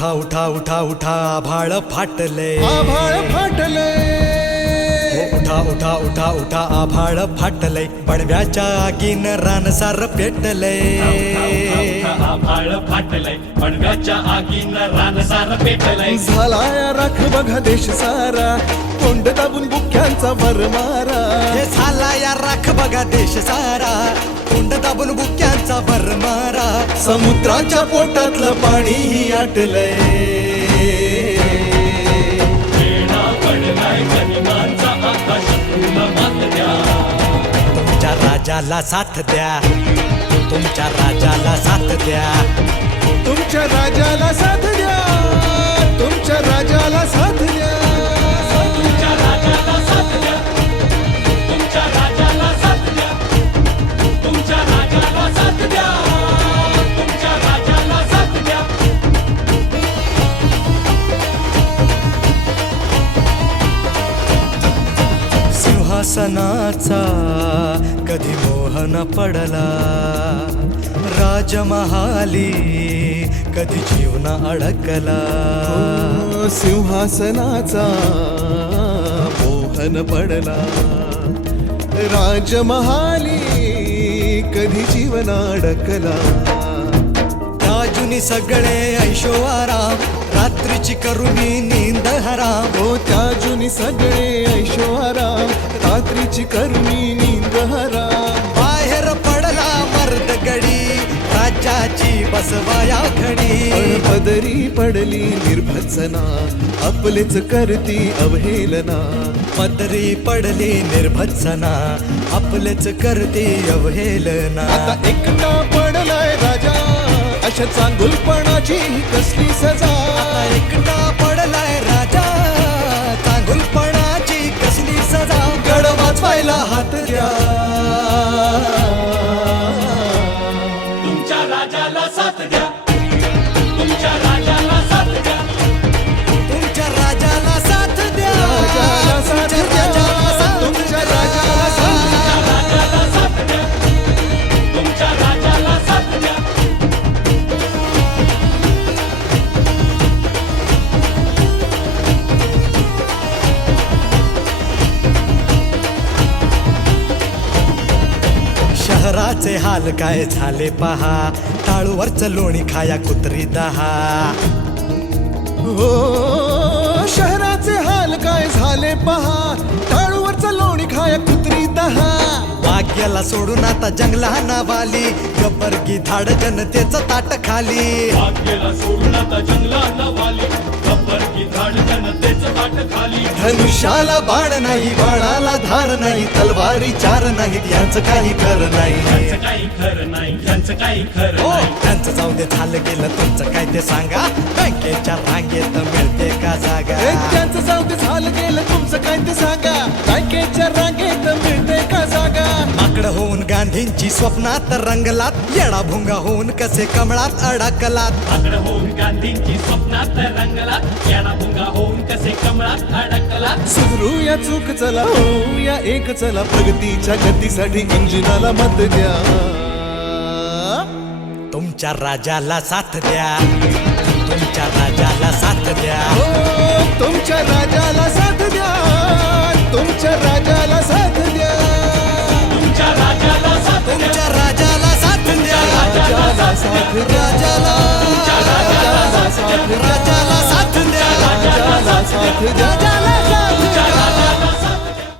उठा उठा उठा उठा आभाळ फाटले हो उठा उठा उठा उठा आभाळ फाटले बडव्याच्या आगीन रानसार पेटले आभाळ फाटलंय पडव्याच्या आगीन रानसार पेटलंय झालाय राख बघा देश सारा तोंड दाबून बुक्यांचा वर मारा हे झाला या राख बघा देश सारा तोंड दाबून बुक्यांचा वर मारा समुद्राच्या पोटातलं पाणी आटलंय वेळा पडलाय गनिमांचा आकाश तुला मात द्या तुमच्या राजाला साथ द्या तुमच्या राजाला साथ द्या तुमच्या राजाला साथ द्या तुमच्या राजाला साथ द्या तुमच्या राजाला साथ द्या तुमच्या राजाला साथ द्या तुमच्या राजाला साथ द्या तुमच्या राजाला साथ द्या सिंहासनाचा कधी मोह न पडला राजमहाली कधी जीव न अडकला सिंहासनाचा मोहन पडला राजमहाली कधी जीवन अडकला राजुनी सगळे ऐशो आराम रात्रीची करुणी नींद हराम हो त्या जुनी सगळे ऐशो आराम रात्रीची करुणी नींद हराम बाहेर पडला मर्द गडी राज्याची बसवाया घडी पदरी पडली निर्भत्सना आपलेच करती अवहेलना पदरी पडली निर्भत्सना आपलेच करते अवहेलना आता एकटा पडलाय राजा अशा चांगुलपणाची कसली सजा आता एकटा पडलाय राजा चांगुलपणाची कसली सजा गड वाचवायला हात द्या तुमच्या राजाला साथ द्या तुमच्या राजाला साथ द्या तुमच्या राजाला साथ द्या राजाला साथ तुमच्या द्या राजाला साथ तुमच्या द्या. राजाला साथ द्या राजाला साथ द्या तुमच्या राजाला साथ द्या शहराचे हाल काय झाले पहा टाळूवरच लोणी खाया कुत्री दहा हो शहराचे हाल काय झाले पहा टाळूवरचा लोणी खाया कुत्री दहा वाक्याला सोडून आता जंगला नावाली गब्बरगी धाड जनतेचं ताट खाली भाग्याला सोडून आता जंगलात वाली गब्बर की झाड जनतेचं ताट खाली धनुष्याला बाण नाही बाणाला धार नाही तलवारी चार नाहीत यांचं काही खरं यांचं नाही काही खरं नाही यांचं काही खरं हो नाही त्यांचं जाऊ दे झालं गेलं तुमचं काय ते सांगा बँकेच्या रांगेत मिळते का जागा त्यांचं जाऊ दे झालं गेलं तुमचं काय ते सांगा बँकेच्या रांगेत मिळते का जागा माकड होऊन गांधींची स्वप्नात रंगलात येडा भुंगा होऊन कसे कमळात अडकलात आकडं होऊन गांधींची स्वप्नात रंगलात येडा भुंगा होऊन कसे कमळात अडकलात सुधरूया चूक चला होऊया एक चला प्रगतीच्या गतीसाठी इंजिनाला मत द्या तुमच्या राजाला साथ द्या तुमच्या राजाला साथ द्या हो तुमच्या राजाला साथ द्या तुमच्या राजाला साथ द्या तुमच्या राजाला साथ द्या तुमच्या राजाला साथ द्या राजाला साथ द्या राजाला राजाला साथ द्या राजाला साथ द्या राजाला साथ द्या राजाला